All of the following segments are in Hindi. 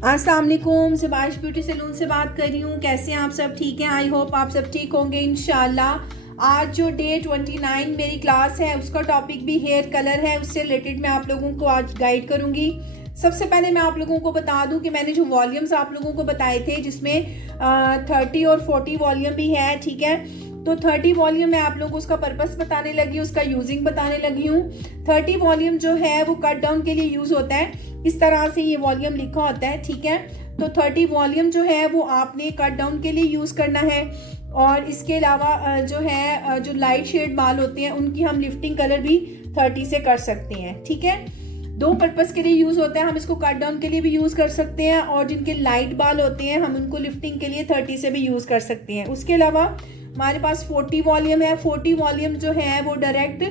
अस्सलाम वालेकुम, ज़िबाइश ब्यूटी सैलून से बात कर रही हूँ। कैसे हैं आप सब? ठीक हैं? आई होप आप सब ठीक होंगे इंशाल्लाह। आज जो डे 29 मेरी क्लास है उसका टॉपिक भी हेयर कलर है, उससे रिलेटेड मैं आप लोगों को आज गाइड करूँगी। सबसे पहले मैं आप लोगों को बता दूं कि मैंने जो वॉल्यूम्स आप लोगों को बताए थे जिसमें 30 और 40 वॉल्यूम भी है, ठीक है। तो 30 वॉल्यूम मैं आप लोगों को उसका पर्पस बताने लगी हूँ, उसका यूजिंग बताने लगी हूँ। 30 वॉल्यूम जो है वो कट डाउन के लिए यूज़ होता है, इस तरह से ये वॉल्यूम लिखा होता है, ठीक है। तो 30 वॉल्यूम जो है वो आपने कट डाउन के लिए यूज़ करना है। और इसके अलावा जो है जो लाइट शेड बाल होते हैं उनकी हम लिफ्टिंग कलर भी 30 से कर सकते हैं, ठीक है। दो पर्पस के लिए यूज़ होता है, हम इसको कट डाउन के लिए भी यूज़ कर सकते हैं और जिनके लाइट बाल होते हैं हम उनको लिफ्टिंग के लिए 30 से भी यूज़ कर सकते हैं। उसके अलावा हमारे पास 40 वॉल्यूम है। 40 वॉल्यूम जो है वो डायरेक्ट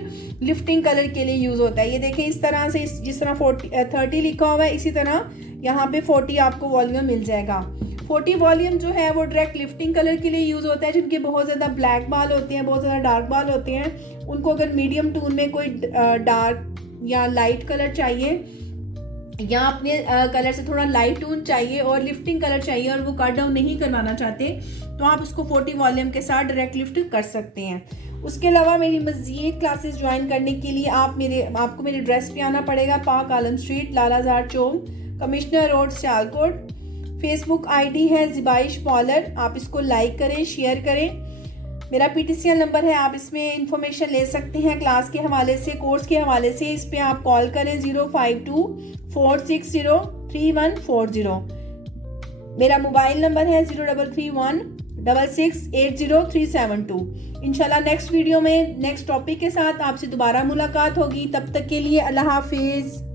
लिफ्टिंग कलर के लिए यूज़ होता है। ये देखें इस तरह से, जिस तरह 30 लिखा हुआ है इसी तरह यहाँ पे 40 आपको वॉल्यूम मिल जाएगा। 40 वॉल्यूम जो है वो डायरेक्ट लिफ्टिंग कलर के लिए यूज़ होता है। जिनके बहुत ज़्यादा ब्लैक बाल होते हैं, बहुत ज़्यादा डार्क बाल होते हैं, उनको अगर मीडियम टोन में कोई डार्क या लाइट कलर चाहिए या अपने कलर से थोड़ा लाइट टोन चाहिए और लिफ्टिंग कलर चाहिए और वो कट डाउन नहीं करवाना चाहते, तो आप उसको 40 वॉल्यूम के साथ डायरेक्ट लिफ्ट कर सकते हैं। उसके अलावा मेरी मज़ीद क्लासेस ज्वाइन करने के लिए आपको मेरे एड्रेस पे आना पड़ेगा। Pak Alam street, Lalazar chowk, commissioner road, Sialkot. Facebook ID है ज़िबाइश पॉलर, आप इसको लाइक करें, शेयर करें। मेरा PTCL नंबर है, आप इसमें इंफॉर्मेशन ले सकते हैं क्लास के हवाले से, कोर्स के हवाले से। इस पे आप कॉल करें 052-460-3140। मेरा मोबाइल नंबर है 03316680-372। इंशाल्लाह नेक्स्ट वीडियो में नेक्स्ट टॉपिक के साथ आपसे दोबारा मुलाकात होगी। तब तक के लिए अल्लाह हाफिज़।